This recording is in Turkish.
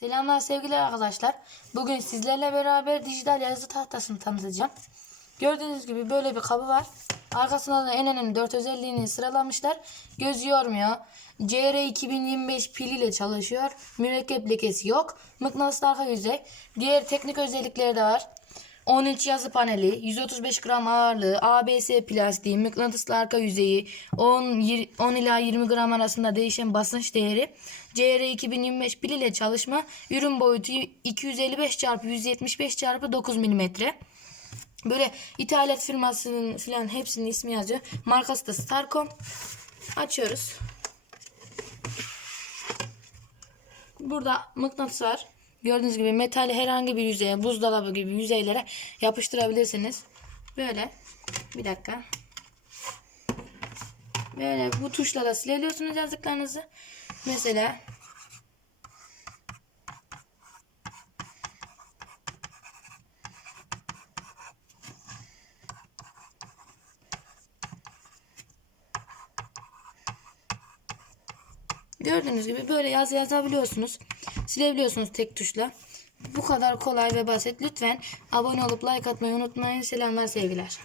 Selamlar sevgili arkadaşlar. Bugün sizlerle beraber dijital yazı tahtasını tanıtacağım. Gördüğünüz gibi böyle bir kabı var. Arkasında da en önemli 4 özelliğini sıralamışlar. Göz yormuyor. CR 2025 pil ile çalışıyor. Mürekkep lekesi yok. Mıknatıslı arka yüzey. Diğer teknik özellikleri de var. 13 yazı paneli, 135 gram ağırlığı, ABS plastiği, mıknatıslı arka yüzeyi, 10, yir- 10 ila 20 gram arasında değişen basınç değeri, CR 2025 pil ile çalışma, ürün boyutu 255 x 175 x 9 mm. Böyle ithalat firmasının filan hepsinin ismi yazıyor. Markası da Starcom. Açıyoruz. Burada mıknatıs var. Gördüğünüz gibi metal herhangi bir yüzeye, buzdolabı gibi yüzeylere yapıştırabilirsiniz. Böyle. Bir dakika. Böyle bu tuşla da silebiliyorsunuz yazdıklarınızı. Mesela Gördüğünüz gibi böyle yazı yazabiliyorsunuz. Silebiliyorsunuz tek tuşla. Bu kadar kolay ve basit. Lütfen abone olup like atmayı unutmayın. Selamlar sevgiler.